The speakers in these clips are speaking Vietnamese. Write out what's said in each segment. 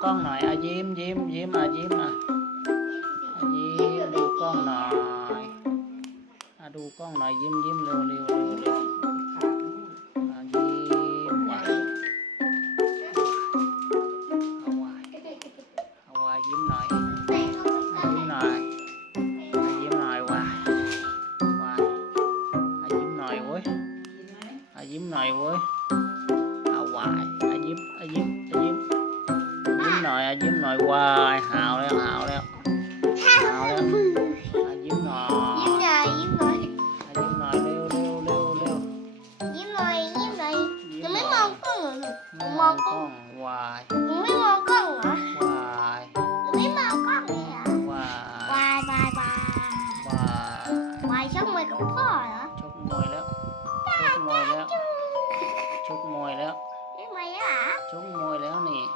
con nói a diêm diêm diêm à diêm à, à, à a đu con nói a đu con nói diêm diêm liều liều liều liều Hãy subscribe cho kênh Ghiền Mì Gõ Để không bỏ lỡ những video hấp dẫn dính rồi dính rồi hoài hào leo hào leo chút môi đó chút môi đó nè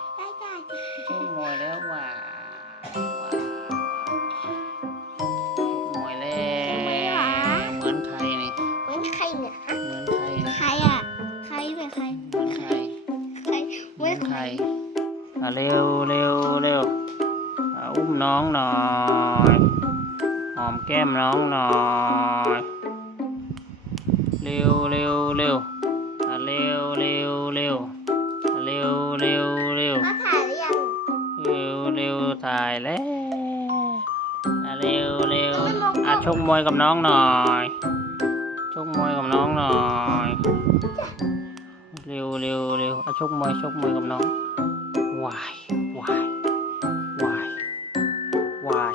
biết thầy à, liêu liêu liêu à, úp nón rồi hòm kem nón rồi liêu liêu liêu à, liêu liêu liêu à, liêu liêu liêu liêu liêu thầy lê à, liêu liêu à, chúc môi gặp nón rồi chúc môi gặp nón rồi liều liều liều à, chúc mừng chúc mừng gặp nóng hoài hoài hoài hoài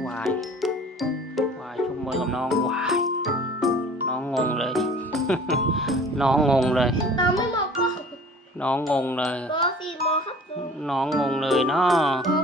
hoài hoài chúc mừng gặp nóng hoài nó ngon rồi. rồi nó ngon rồi nó ngon rồi nó ngon rồi nó